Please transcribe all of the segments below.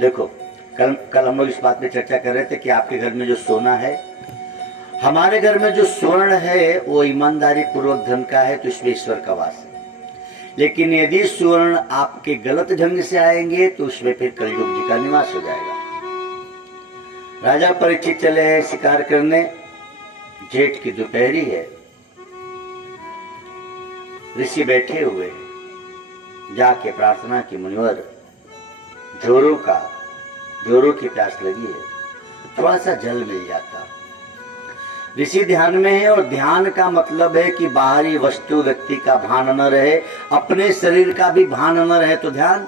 देखो, कल हम लोग इस बात पे चर्चा कर रहे थे कि आपके घर में जो सोना है, हमारे घर में जो स्वर्ण है वो ईमानदारी पूर्वक धन का है, तो इसमें ईश्वर का वास है। लेकिन यदि स्वर्ण आपके गलत ढंग से आएंगे तो उसमें फिर कलयुग जी का निवास हो जाएगा। राजा परीक्षित चले हैं शिकार करने, जेठ की दोपहरी है, ऋषि बैठे हुए हैं, जाके प्रार्थना की, मुनिवर जोरों की प्यास लगी है, थोड़ा सा जल मिल जाता। ऋषि ध्यान में है, और ध्यान का मतलब है कि बाहरी वस्तु व्यक्ति का भान न रहे, अपने शरीर का भी भान न रहे तो ध्यान।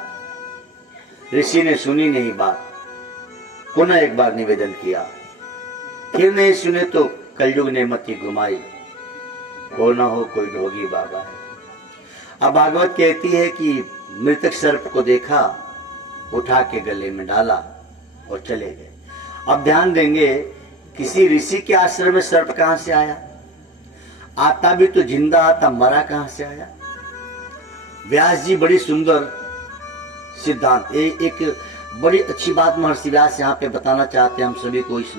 ऋषि ने सुनी नहीं बात, पुनः एक बार निवेदन किया, फिर नहीं सुने तो कलयुग ने मति घुमाई, हो न हो कोई ढोगी बाबा है। अब भागवत कहती है कि मृतक सर्प को देखा, उठा के गले में डाला और चले गए। अब ध्यान देंगे, किसी ऋषि के आश्रम में सर्प कहां से आया? आता भी तो जिंदा आता, मरा कहां से आया? व्यास जी बड़ी सुंदर सिद्धांत, एक बड़ी अच्छी बात महर्षि व्यास यहाँ पे बताना चाहते हैं हम सभी को इस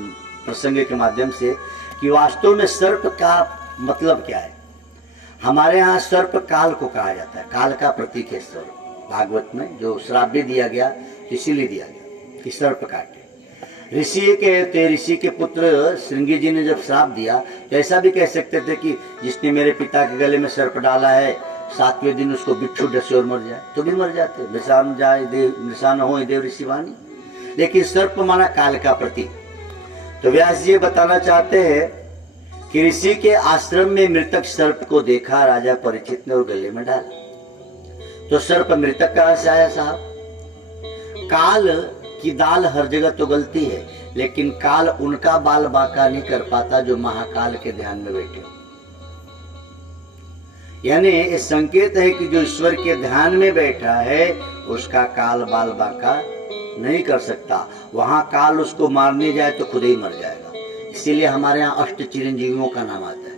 प्रसंग के माध्यम से, कि वास्तव में सर्प का मतलब क्या है। हमारे यहाँ सर्प काल को कहा जाता है, काल का प्रतीक है सर्प। भागवत में जो श्राप भी दिया गया, इसीलिए दिया गया कि सर्प काटे। ऋषि ये कहते, ऋषि के पुत्र श्रृंगी जी ने जब श्राप दिया तो ऐसा भी कह सकते थे कि जिसने मेरे पिता के गले में सर्प डाला है, 7वें दिन उसको बिच्छू डसे और मर जाए, तो भी मर जाते। निशान जाए देव, निशान हो देव ऋषि वाणी। लेकिन सर्प माना काल का प्रतीक। तो व्यास जी बताना चाहते हैं कि ऋषि के आश्रम में मृतक सर्प को देखा राजा परीक्षित ने और गले में डाला। तो सर्प मृतक कहां से आया साहब? काल की दाल हर जगह तो गलती है, लेकिन काल उनका बाल बाका नहीं कर पाता जो महाकाल के ध्यान में बैठे। यानी ये संकेत है कि जो ईश्वर के ध्यान में बैठा है उसका काल बाल बाका नहीं कर सकता। वहां काल उसको मारने जाए तो खुद ही मर जाएगा। इसीलिए हमारे यहाँ अष्ट चिरंजीवियों का नाम आता है।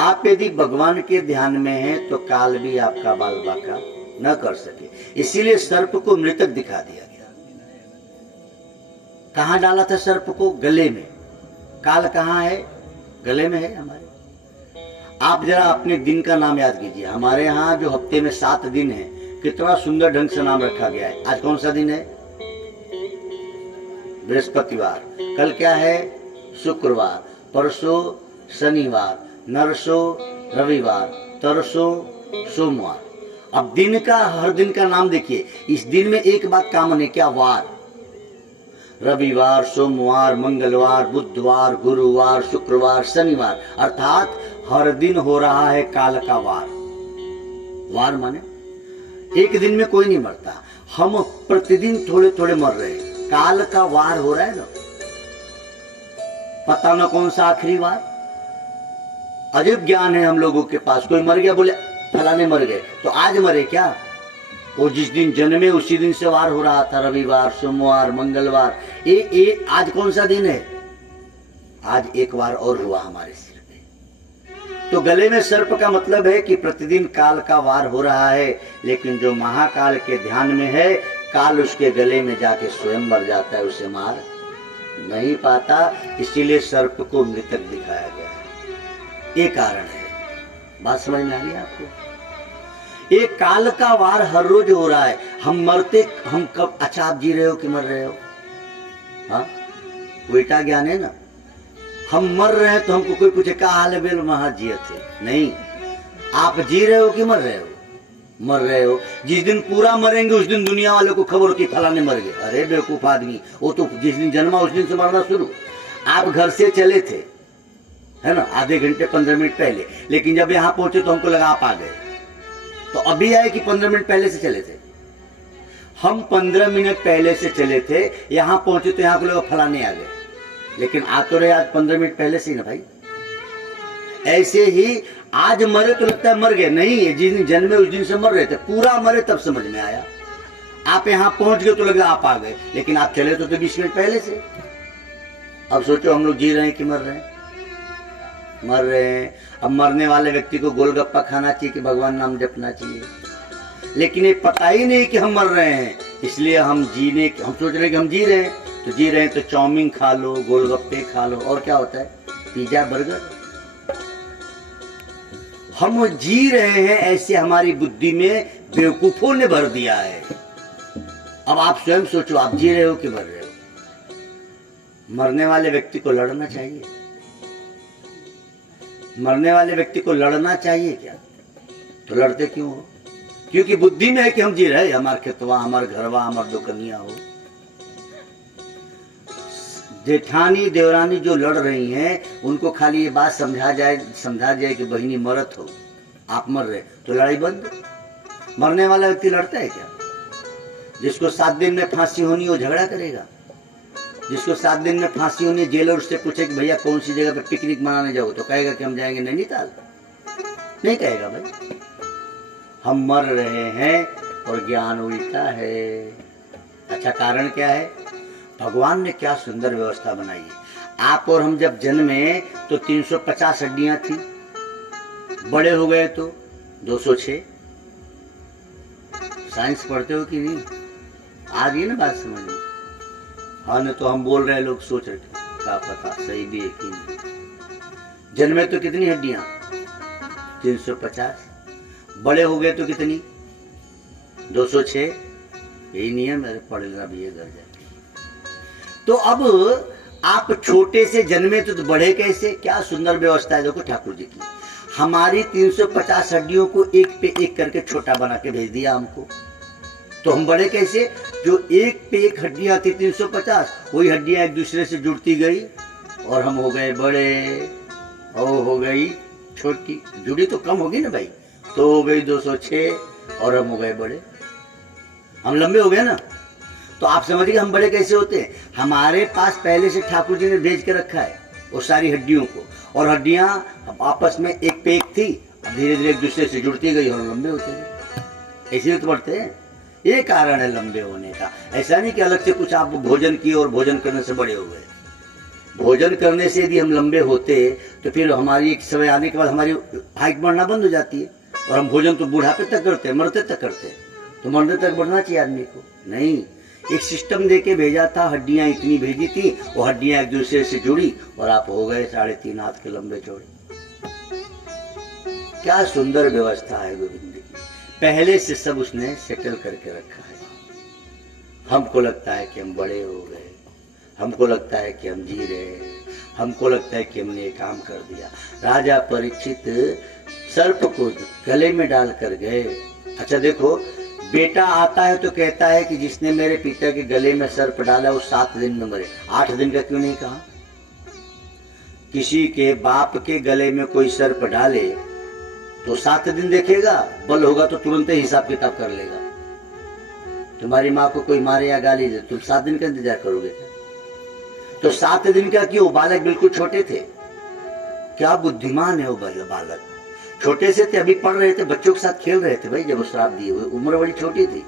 आप यदि भगवान के ध्यान में हैं तो काल भी आपका बाल बाका न कर सके। इसीलिए सर्प को मृतक दिखा दिया गया। कहां डाला था सर्प को? गले में। काल कहां है? गले में है हमारे। आप जरा अपने दिन का नाम याद कीजिए। हमारे यहाँ जो हफ्ते में 7 दिन है, कितना सुंदर ढंग से नाम रखा गया है। आज कौन सा दिन है? बृहस्पतिवार। कल क्या है? शुक्रवार। परसों शनिवार, नरसों रविवार, तरसों सोमवार। अब दिन का, हर दिन का नाम देखिए। इस दिन में एक बात कॉमन है, क्या? वार। रविवार, सोमवार, मंगलवार, बुधवार, गुरुवार, शुक्रवार, शनिवार, अर्थात हर दिन हो रहा है काल का वार। वार माने एक दिन में कोई नहीं मरता, हम प्रतिदिन थोड़े थोड़े मर रहे हैं। काल का वार हो रहा है ना, पता न कौन सा आखिरी वार। अजब ज्ञान है हम लोगों के पास। कोई मर गया, बोले फलाने मर गए, तो आज मरे क्या? वो जिस दिन जन्मे उसी दिन से वार हो रहा था। रविवार, सोमवार, मंगलवार। आज कौन सा दिन है? आज एक वार और हुआ हमारे सिर पे। तो गले में सर्प का मतलब है कि प्रतिदिन काल का वार हो रहा है, लेकिन जो महाकाल के ध्यान में है, काल उसके गले में जाके स्वयं मर जाता है, उसे मार नहीं पाता। इसीलिए सर्प को मृतक दिखाया गया है। ये कारण है। बात समझ में आ रही है आपको? एक काल का वार हर रोज हो रहा है। हम मरते, हम कब? अच्छा, आप जी रहे हो कि मर रहे हो? हाँ, उल्टा ज्ञान है ना। हम मर रहे हैं तो हमको कोई पूछे क्या हाल है, बेल महा जिए थे? नहीं, आप जी रहे हो कि मर रहे हो? मर रहे हो। जिस दिन पूरा मरेंगे उस दिन दुनिया वालों को खबर होती फलाने मर गए। अरे बेवकूफ आदमी, वो तो जिस दिन जन्मा उस दिन से मरना शुरू। आप घर से चले थे, है ना, आधे घंटे 15 मिनट पहले, लेकिन जब यहाँ पहुंचे तो हमको लगा आप आ गए। तो अभी आए कि 15 मिनट पहले से चले थे? हम 15 मिनट पहले से चले थे, यहाँ पहुंचे तो यहाँ को लगा फलाने आ गए, लेकिन आ तो रहे आज 15 मिनट पहले से ही ना भाई। ऐसे ही आज मरे तो लगता है मर गए, नहीं, जिस दिन जन्मे उस दिन से मर रहे थे। पूरा मरे तब समझ में आया। आप यहाँ पहुंच गए तो लगा आप आ गए, लेकिन आप चले तो 20 मिनट पहले से। अब सोचो हम लोग जी रहे हैं कि मर रहे हैं? मर रहे हैं। अब मरने वाले व्यक्ति को गोलगप्पा खाना चाहिए कि भगवान नाम जपना चाहिए? लेकिन ये पता ही नहीं कि हम मर रहे हैं। इसलिए हम सोच रहे हैं कि हम जी रहे हैं, तो जी रहे हैं तो चाउमीन खा लो, गोलगप्पे खा लो, और क्या होता है, पिज्जा बर्गर। हम जी रहे हैं ऐसे हमारी बुद्धि में बेवकूफों ने भर दिया है। अब आप स्वयं सोचो, आप जी रहे हो कि मर रहे हो? मरने वाले व्यक्ति को लड़ना चाहिए? मरने वाले व्यक्ति को लड़ना चाहिए क्या? तो लड़ते क्यों हो? क्योंकि बुद्धि में है कि हम जी रहे, हमार खेतवा, हमार घरवा, हमार दुकनिया हो। जेठानी देवरानी जो लड़ रही हैं, उनको खाली ये बात समझा जाए कि बहिनी मरत हो, आप मर रहे, तो लड़ाई बंद। मरने वाला व्यक्ति लड़ता है क्या? जिसको 7 दिन में फांसी होनी वो झगड़ा करेगा? जिसको 7 दिन में फांसी होनी, जेलर उससे पूछे कि भैया कौन सी जगह पे पिकनिक मनाने जाओ, तो कहेगा कि हम जाएंगे नैनीताल? नहीं कहेगा भाई। हम मर रहे हैं और ज्ञान उल्टा है। अच्छा, कारण क्या है? भगवान ने क्या सुंदर व्यवस्था बनाई है। आप और हम जब जन्मे तो 350 हड्डियां थी, बड़े हो गए तो 206। साइंस पढ़ते हो कि नहीं? आ गई ना बात समझ में? हाँ, न तो हम बोल रहे, लोग सोच रहे क्या पता सही भी है कि नहीं। जन्मे तो कितनी हड्डियां? 350। बड़े हो गए तो कितनी? 206। यही नियम है, पढ़ लेना भी है घर जाके। तो अब आप छोटे से जन्मे तो बड़े कैसे? क्या सुंदर व्यवस्था है देखो ठाकुर जी की। हमारी 350 हड्डियों को एक पे एक करके छोटा बना के भेज दिया हमको, तो हम बड़े कैसे? जो एक पे एक हड्डियां थी 350, वही हड्डियां एक दूसरे से जुड़ती गई और हम हो गए बड़े, और हो गई छोटी। जुड़ी तो कम होगी ना भाई, तो हो गई 206 और हम हो गए बड़े, हम लंबे हो गए ना। तो आप समझिए हम बड़े कैसे होते हैं? हमारे पास पहले से ठाकुर जी ने भेज के रखा है वो सारी हड्डियों को, और हड्डियां आपस में एक पे एक थी, अब धीरे धीरे एक दूसरे से जुड़ती गई और लंबे होते गए। ऐसे तो बढ़ते हैं, ये कारण है लंबे होने का। ऐसा नहीं कि अलग से कुछ आप भोजन किए और भोजन करने से बड़े हो गए। भोजन करने से यदि हम लंबे होते तो फिर हमारी एक समय आने के बाद हमारी हाइट बढ़ना बंद हो जाती है, और हम भोजन तो बुढ़ापे तक करते हैं, मरते तक करते हैं। तो मरने तक बढ़ना चाहिए आदमी को? नहीं, एक सिस्टम दे के भेजा था, हड्डियां इतनी भेजी थी, वो हड्डियां एक दूसरे से जुड़ी और आप हो गए 3.5 हाथ के लंबे चौड़े। क्या सुंदर व्यवस्था है गोविंद की, पहले से सब उसने सेटल करके रखा है। हमको लगता है कि हम बड़े हो गए, हमको लगता है कि हम जी रहे हैं, हमको लगता है कि हमने ये काम कर दिया। राजा परीक्षित सर्प को गले में डाल कर गए। अच्छा देखो, बेटा आता है तो कहता है कि जिसने मेरे पिता के गले में सर्प डाला वो 7 दिन में मरे। 8 दिन का क्यों नहीं कहा? किसी के बाप के गले में कोई सर्प डाले तो 7 दिन देखेगा, बल होगा तो तुरंत ही हिसाब किताब कर लेगा। तुम्हारी माँ को कोई मारे या गाली दे, तुम 7 दिन का इंतजार करोगे क्या? तो 7 दिन का क्यों? बालक बिल्कुल छोटे थे। क्या बुद्धिमान है वो बालक, छोटे से थे, अभी पढ़ रहे थे, बच्चों के साथ खेल रहे थे भाई जब वो श्राप दिए हुए, उम्र बड़ी छोटी थी।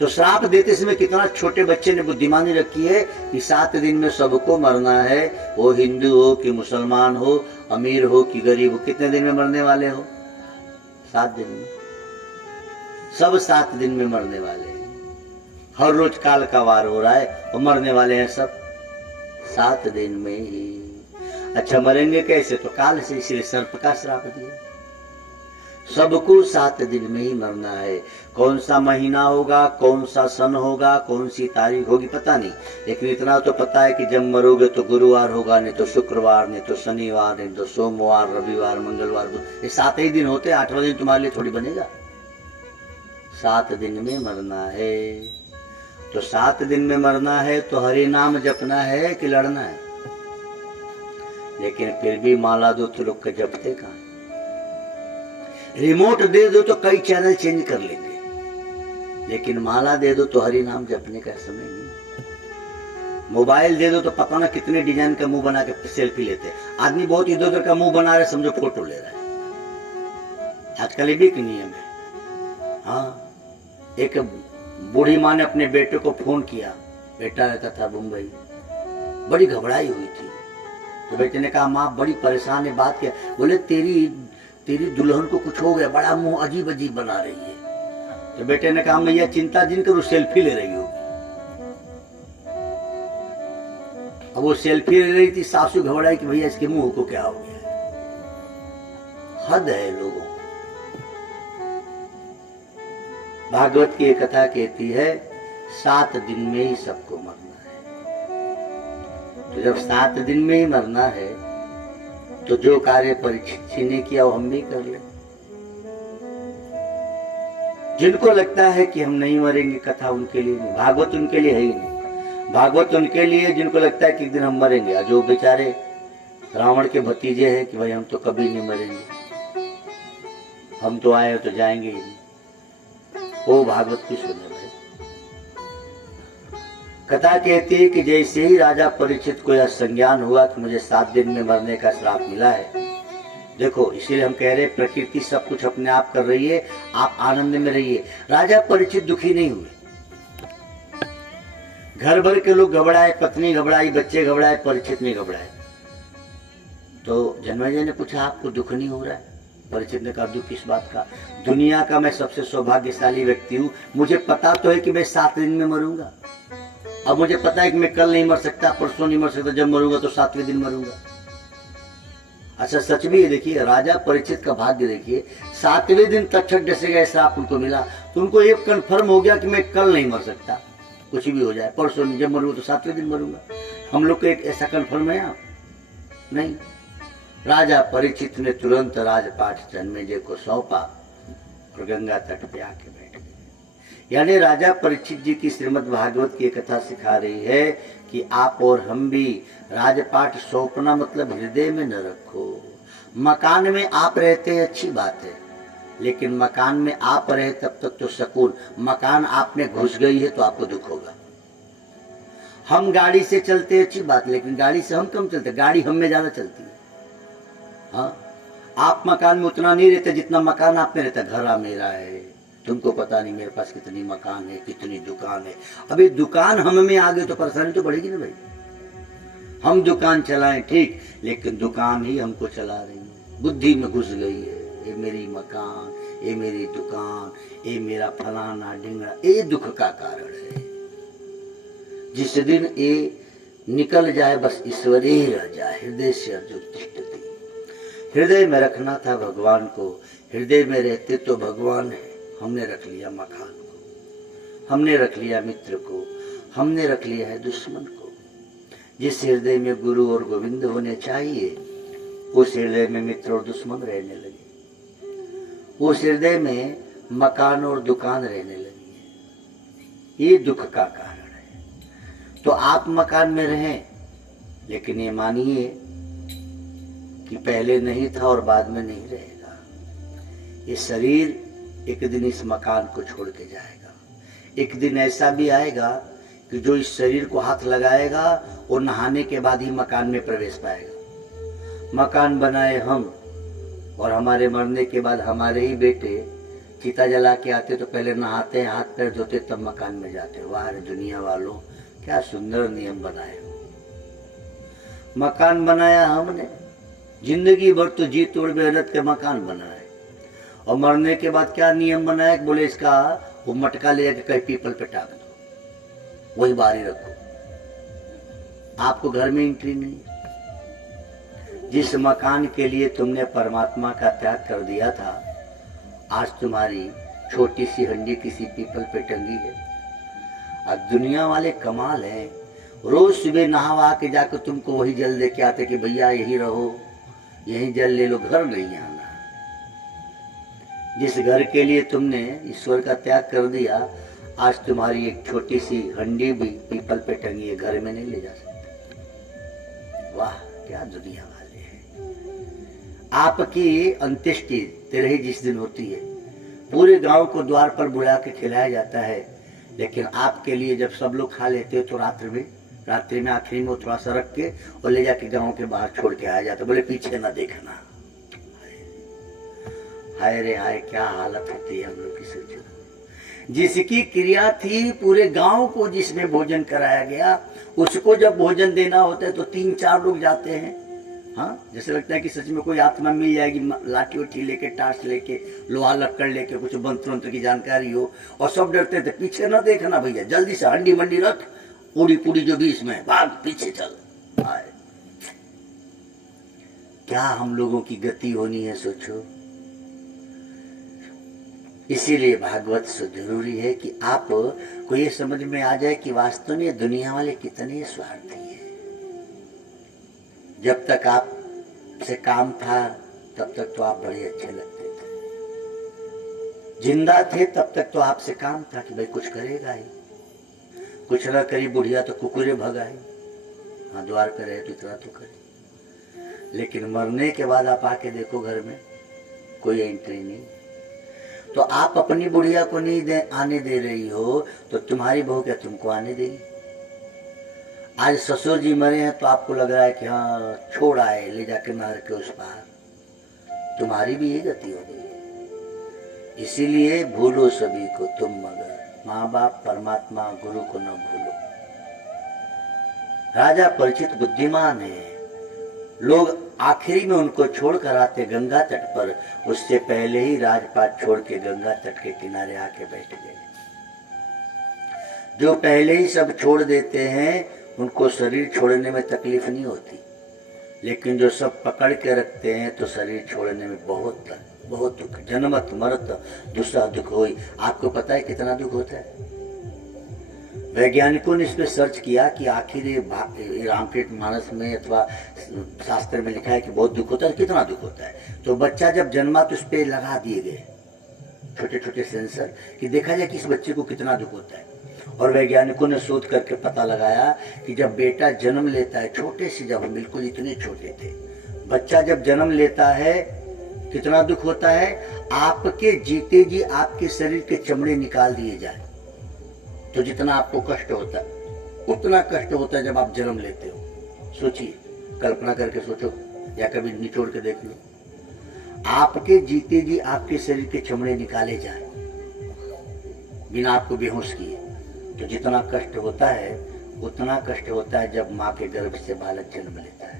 तो श्राप देते समय कितना छोटे बच्चे ने बुद्धिमानी रखी है कि 7 दिन में सबको मरना है, वो हिंदू हो कि मुसलमान हो, अमीर हो कि गरीब हो। कितने दिन में मरने वाले हो? 7 दिन में। सब 7 दिन में मरने वाले हैं। हर रोज काल का वार हो रहा है और मरने वाले हैं सब 7 दिन में ही। अच्छा, मरेंगे कैसे? तो काल से, इसलिए सर्प का श्राप दिया। सबको 7 दिन में ही मरना है। कौन सा महीना होगा, कौन सा सन होगा, कौन सी तारीख होगी पता नहीं, लेकिन इतना तो पता है कि जब मरोगे तो गुरुवार होगा, नहीं तो शुक्रवार, नहीं तो शनिवार, नहीं तो सोमवार, रविवार, मंगलवार, ये 7 ही दिन होते हैं। 8वां दिन तुम्हारे लिए थोड़ी बनेगा। 7 दिन में मरना है। तो 7 दिन में मरना है तो हरि नाम जपना है कि लड़ना है? लेकिन फिर भी माला दो तो लोग के जपते कहाँ? रिमोट दे दो तो कई चैनल चेंज कर लेंगे, लेकिन माला दे दो तो हरि नाम जपने का समय नहीं। मोबाइल दे दो तो पता ना कितने डिजाइन का मुंह बना के सेल्फी लेते। आदमी बहुत इधर उधर का मुंह बना रहा है, समझो फोटो ले रहा है। आजकल ये भी एक नियम है। हाँ, एक बूढ़ी माँ ने अपने बेटे को फोन किया, बेटा रहता था मुंबई, बड़ी घबराई हुई थी। तो बेटे ने कहा माँ बड़ी परेशान है, बात क्या? बोले तेरी दुल्हन को कुछ हो गया, बड़ा मुंह अजीब अजीब बना रही है। तो बेटे ने कहा मैया चिंता जिन करो, सेल्फी ले रही होगी। अब वो सेल्फी ले रही थी, सासू घबराई कि भैया इसके मुंह को क्या हो गया। हद है लोगों। भागवत की एक कथा कहती है 7 दिन में ही सबको मरना है। तो जब 7 दिन में ही मरना है तो जो कार्य परीक्षित जी ने किया वो हम भी कर ले। जिनको लगता है कि हम नहीं मरेंगे, कथा उनके लिए नहीं, भागवत उनके लिए है ही नहीं। भागवत उनके लिए जिनको लगता है कि एक दिन हम मरेंगे। जो बेचारे रावण के भतीजे हैं कि भाई हम तो कभी नहीं मरेंगे, हम तो आए तो जाएंगे ही नहीं, वो भागवत की सुने भाई। कथा कहती है कि जैसे ही राजा परीक्षित को यह संज्ञान हुआ कि मुझे 7 दिन में मरने का श्राप मिला है, देखो इसीलिए हम कह रहे हैं प्रकृति सब कुछ अपने आप कर रही है, आप आनंद में रहिए। राजा परीक्षित दुखी नहीं हुए। घर भर के लोग घबराए, पत्नी घबराई, बच्चे घबराए, परीक्षित नहीं घबराए। तो जन्मेजय ने पूछा आपको दुख नहीं हो रहा है? परीक्षित ने कहा दुख किस बात का? दुनिया का मैं सबसे सौभाग्यशाली व्यक्ति हूँ, मुझे पता तो है कि मैं 7 दिन में मरूंगा। अब मुझे पता है कि मैं कल नहीं मर सकता, परसों नहीं मर सकता, जब मरूंगा तो 7वें दिन मरूंगा। अच्छा सच भी है। देखिए राजा परीक्षित का भाग्य देखिए, 7वें दिन तक्षक जैसे गए श्राप उनको मिला तो उनको एक कन्फर्म हो गया कि मैं कल नहीं मर सकता, कुछ भी हो जाए, परसों नहीं, जब मरूंगा तो 7वें दिन मरूंगा। हम लोग को एक ऐसा कन्फर्म है आप नहीं। राजा परीक्षित ने तुरंत राजपाट जन्मेजय को सौंपा और गंगा तट पे आके बैठ गए। यानी राजा परीक्षित जी की श्रीमद् भागवत की कथा सिखा रही है कि आप और हम भी राजपाट सौंपना मतलब हृदय में न रखो। मकान में आप रहते हैं अच्छी बात है, लेकिन मकान में आप रहे तब तक तो सुकून। मकान आप में घुस गई है तो आपको दुख होगा। हम गाड़ी से चलते अच्छी बात, लेकिन गाड़ी से हम कम चलते, गाड़ी हम में ज्यादा चलती है। हाँ, आप मकान में उतना नहीं रहते जितना मकान आप में रहता। घर मेरा है, तुमको पता नहीं मेरे पास कितनी मकान है, कितनी दुकान है। अभी दुकान हम में आ गई तो परेशानी तो बढ़ेगी ना भाई। हम दुकान चलाएं ठीक, लेकिन दुकान ही हमको चला रही है, बुद्धि में घुस गई है। ये मेरी मकान, ये मेरी दुकान, ये मेरा फलाना ढिंगड़ा, ये दुख का कारण है। जिस दिन ये निकल जाए बस ईश्वर ही रह जाए। हृदय से अर्जुन तिष्ठति, हृदय में रखना था भगवान को। हृदय में रहते तो भगवान है। हमने रख लिया मकान को, हमने रख लिया मित्र को, हमने रख लिया है दुश्मन को। जिस हृदय में गुरु और गोविंद होने चाहिए उस हृदय में मित्र और दुश्मन रहने लगे, उस हृदय में मकान और दुकान रहने लगी। ये दुख का कारण है। तो आप मकान में रहें, लेकिन ये मानिए कि पहले नहीं था और बाद में नहीं रहेगा। ये शरीर एक दिन इस मकान को छोड़ के जाएगा। एक दिन ऐसा भी आएगा कि जो इस शरीर को हाथ लगाएगा और नहाने के बाद ही मकान में प्रवेश पाएगा। मकान बनाए हम और हमारे मरने के बाद हमारे ही बेटे चिता जला के आते तो पहले नहाते, हाथ पैर धोते, तब मकान में जाते। वाह रे दुनिया वालों, क्या सुंदर नियम बनाए। मकान बनाया हमने, जिंदगी भर तो जी तोड़ मेहनत के मकान बनाए, और मरने के बाद क्या नियम बनाया? बोले इसका वो मटका ले जाके कहीं पीपल पे टांग दो, वही बाहर ही रखो, आपको घर में एंट्री नहीं। जिस मकान के लिए तुमने परमात्मा का त्याग कर दिया था, आज तुम्हारी छोटी सी हंडी किसी पीपल पे टंगी है। अब दुनिया वाले कमाल है, रोज सुबह नहावा के जाकर तुमको वही जल दे के आते कि भैया यही रहो, यही जल ले लो, घर नहीं आना। जिस घर के लिए तुमने ईश्वर का त्याग कर दिया, आज तुम्हारी एक छोटी सी हंडी भी पीपल पे टंगी है, घर में नहीं ले जा सकते। वाह क्या दुनिया वाले हैं। आपकी अंत्येष्टि 13 जिस दिन होती है, पूरे गांव को द्वार पर बुला के खिलाया जाता है, लेकिन आपके लिए जब सब लोग खा लेते हो तो रात्रि में आखिरी में थोड़ा सा रख के और ले जाके गांव के बाहर छोड़ के आया जाता। बोले पीछे ना देखना। हाय रे हाय, क्या हालत होती है हम लोग की। सोचो, जिसकी क्रिया थी पूरे गांव को जिसमें भोजन कराया गया, उसको जब भोजन देना होता है तो 3-4 लोग जाते हैं। हाँ, जैसे लगता है कि सच में कोई आत्मा मिल जाएगी, लाठी उठी लेके, टार्च लेके, लोहा लक्कड़ लेके, कुछ मंत्र वंत्र की जानकारी हो, और सब डरते थे। पीछे ना देखना भैया, जल्दी से हंडी मंडी रख, पूरी पूरी जो भी इसमें भाग, पीछे चल, आए। क्या हम लोगों की गति होनी है सोचो। इसीलिए भागवत से जरूरी है कि आप को ये समझ में आ जाए कि वास्तव में दुनिया वाले कितने स्वार्थी हैं। जब तक आप से काम था तब तक तो आप बड़े अच्छे लगते थे, जिंदा थे तब तक तो आपसे काम था कि भाई कुछ करेगा ही, कुछ ना करी बुढ़िया तो कुकुरे भगाए, हाँ द्वार पे रहे तो इतना तो करे। लेकिन मरने के बाद आप आके देखो घर में कोई एंट्री नहीं। तो आप अपनी बुढ़िया को नहीं आने दे रही हो तो तुम्हारी बहू क्या तुमको आने देगी। आज ससुर जी मरे हैं तो आपको लग रहा है कि हाँ छोड़ आए ले जाके नहर के उस पार, तुम्हारी भी ये गति हो गई है। इसीलिए भूलो सभी को तुम मगर माँ बाप परमात्मा गुरु को न भूलो। राजा परिचित बुद्धिमान है, लोग आखिरी में उनको छोड़कर आते गंगा तट पर, उससे पहले ही राजपाट छोड़ के गंगा तट के किनारे आके बैठ गए। जो पहले ही सब छोड़ देते हैं उनको शरीर छोड़ने में तकलीफ नहीं होती, लेकिन जो सब पकड़ के रखते हैं तो शरीर छोड़ने में बहुत दुख, जन्मत मरत दूसरा दुख होई। आपको पता है कितना दुख होता है? वैज्ञानिकों ने इस पे सर्च किया कि आखिर ये रामचरितमानस में अथवा शास्त्र में लिखा है कि बहुत दुख होता है, कितना दुख होता है। तो बच्चा जब जन्मा तो उस पे लगा दिए गए छोटे छोटे सेंसर कि देखा जाए कि इस बच्चे को कितना दुख होता है। और वैज्ञानिकों ने शोध करके पता लगाया कि जब बेटा जन्म लेता है, छोटे से जब हम बिल्कुल इतने छोटे थे, बच्चा जब जन्म लेता है कितना दुख होता है। आपके जीते जी आपके शरीर के चमड़े निकाल दिए जाए तो जितना आपको कष्ट होता है उतना कष्ट होता है जब आप जन्म लेते हो। सोचिए, कल्पना करके सोचो या कभी निचोड़ के देख लो। आपके जीते जी आपके शरीर के चमड़े निकाले जाए बिना आपको बेहोश किए तो जितना कष्ट होता है उतना कष्ट होता है जब माँ के गर्भ से बालक जन्म लेता है।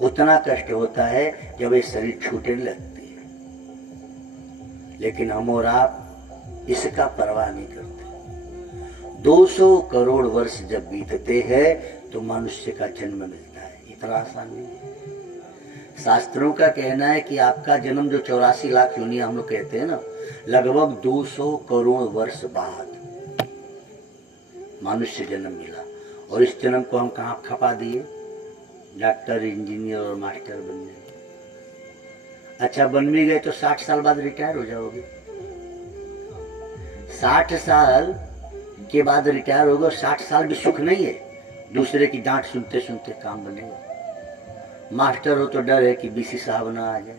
उतना कष्ट होता है जब ये शरीर छूटने लगती है। लेकिन हम और आप इसका परवाह नहीं करते। 200 करोड़ वर्ष जब बीतते हैं तो मनुष्य का जन्म मिलता है। इतना आसान नहीं है। शास्त्रों का कहना है कि आपका जन्म जो 84 लाख योनि हम लोग कहते हैं ना, लगभग 200 करोड़ वर्ष बाद मनुष्य जन्म मिला। और इस जन्म को हम कहाँ खपा दिए? डॉक्टर, इंजीनियर और मास्टर बन गए। अच्छा, बन भी गए तो 60 साल बाद रिटायर हो जाओगे। 60 साल के बाद रिटायर होगा। 60 साल भी सुख नहीं है, दूसरे की डांट सुनते सुनते काम बनेगा। मास्टर हो तो डर है कि बीसी साहब ना आ जाए,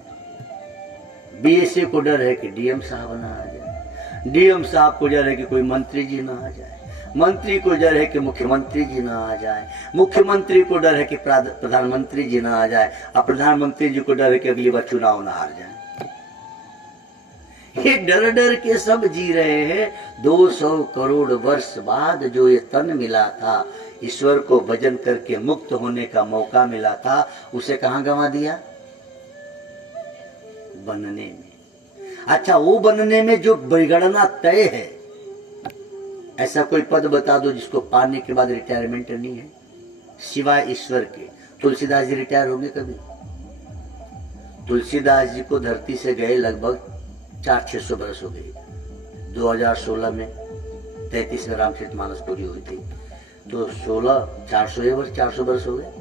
बीएसए को डर है कि डीएम साहब ना आ जाए, डीएम साहब को डर है कि कोई मंत्री जी ना आ जाए, मंत्री को डर है कि मुख्यमंत्री जी ना आ जाए, मुख्यमंत्री को डर है कि प्रधानमंत्री जी ना आ जाए, और प्रधानमंत्री जी को डर है कि अगली बार चुनाव ना हार जाए। ये डर डर के सब जी रहे हैं। 200 करोड़ वर्ष बाद जो ये तन मिला था, ईश्वर को भजन करके मुक्त होने का मौका मिला था, उसे कहां गंवा दिया? बनने में। अच्छा, वो बनने में जो बिगड़ना तय है, ऐसा कोई पद बता दो जिसको पाने के बाद रिटायरमेंट नहीं है सिवाय ईश्वर के। तुलसीदास जी रिटायर होंगे कभी? तुलसीदास जी को धरती से गए लगभग 400-600 बरस हो गए। 2016 में 33 में रामचरितमानस पूरी हुई थी, तो 400 बरस हो गए।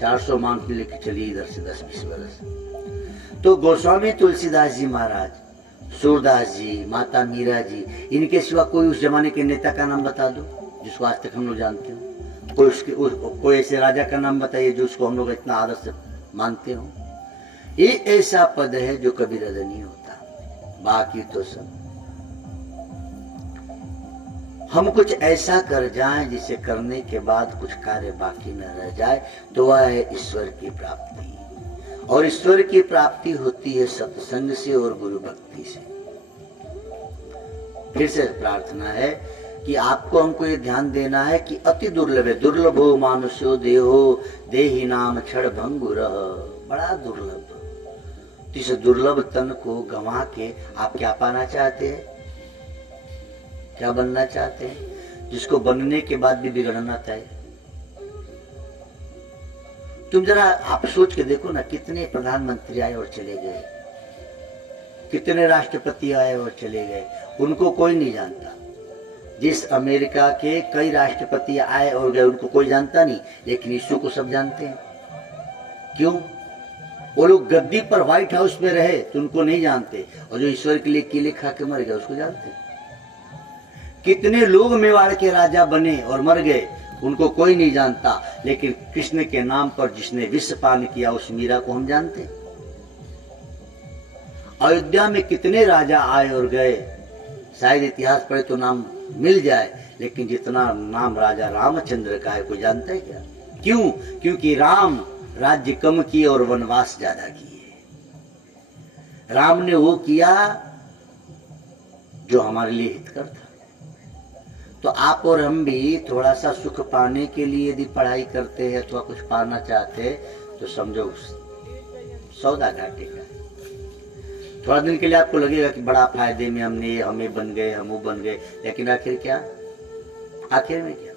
400 मान के लेके चलिए इधर से 10-20 बरस। तो गोस्वामी तुलसीदास जी महाराज, सूरदास जी, माता मीरा जी, इनके सिवा कोई उस जमाने के नेता का नाम बता दो जिसको आज तक हम लोग जानते हो। कोई ऐसे राजा का नाम बताइए जो उसको हम लोग इतना आदर से मानते हो। ये ऐसा पद है जो कभी रद्द नहीं होता। बाकी तो सब हम कुछ ऐसा कर जाएं जिसे करने के बाद कुछ कार्य बाकी न रह जाए, तो वह है ईश्वर की प्राप्ति। और ईश्वर की प्राप्ति होती है सत्संग से और गुरु भक्ति से। फिर से प्रार्थना है कि आपको हमको ये ध्यान देना है कि अति दुर्लभ है। दुर्लभो मानुष्यो देहो देहि नाम क्षण भंगुरः। बड़ा दुर्लभ। तो इस दुर्लभ तन को गंवा के आप क्या पाना चाहते हैं? क्या बनना चाहते हैं? जिसको बनने के बाद भी बिगड़ना तय। तुम जरा आप सोच के देखो ना, कितने प्रधानमंत्री आए और चले गए, कितने राष्ट्रपति आए और चले गए, उनको कोई नहीं जानता। जिस अमेरिका के कई राष्ट्रपति आए और गए उनको कोई जानता नहीं, लेकिन यीशु को सब जानते हैं। क्यों? वो लोग गद्दी पर व्हाइट हाउस में रहे तो उनको नहीं जानते, और जो ईश्वर के लिए किले खा के मर गए उसको जानते हैं। कितने लोग मेवाड़ के राजा बने और मर गए, उनको कोई नहीं जानता, लेकिन कृष्ण के नाम पर जिसने विष पान किया उस मीरा को हम जानते हैं। अयोध्या में कितने राजा आए और गए, शायद इतिहास पढ़े तो नाम मिल जाए, लेकिन जितना नाम राजा रामचंद्र का है कोई जानता है क्या? क्यों? क्योंकि राम राज्य कम किए और वनवास ज्यादा किए। राम ने वो किया जो हमारे लिए हितकर था। तो आप और हम भी थोड़ा सा सुख पाने के लिए यदि पढ़ाई करते हैं, अथवा कुछ पाना चाहते हैं, तो समझो सौदा घाटे का। थोड़ा दिन के लिए आपको लगेगा कि बड़ा फायदे में हमने, हमें बन गए, हम वो बन गए, लेकिन आखिर क्या? आखिर में क्या?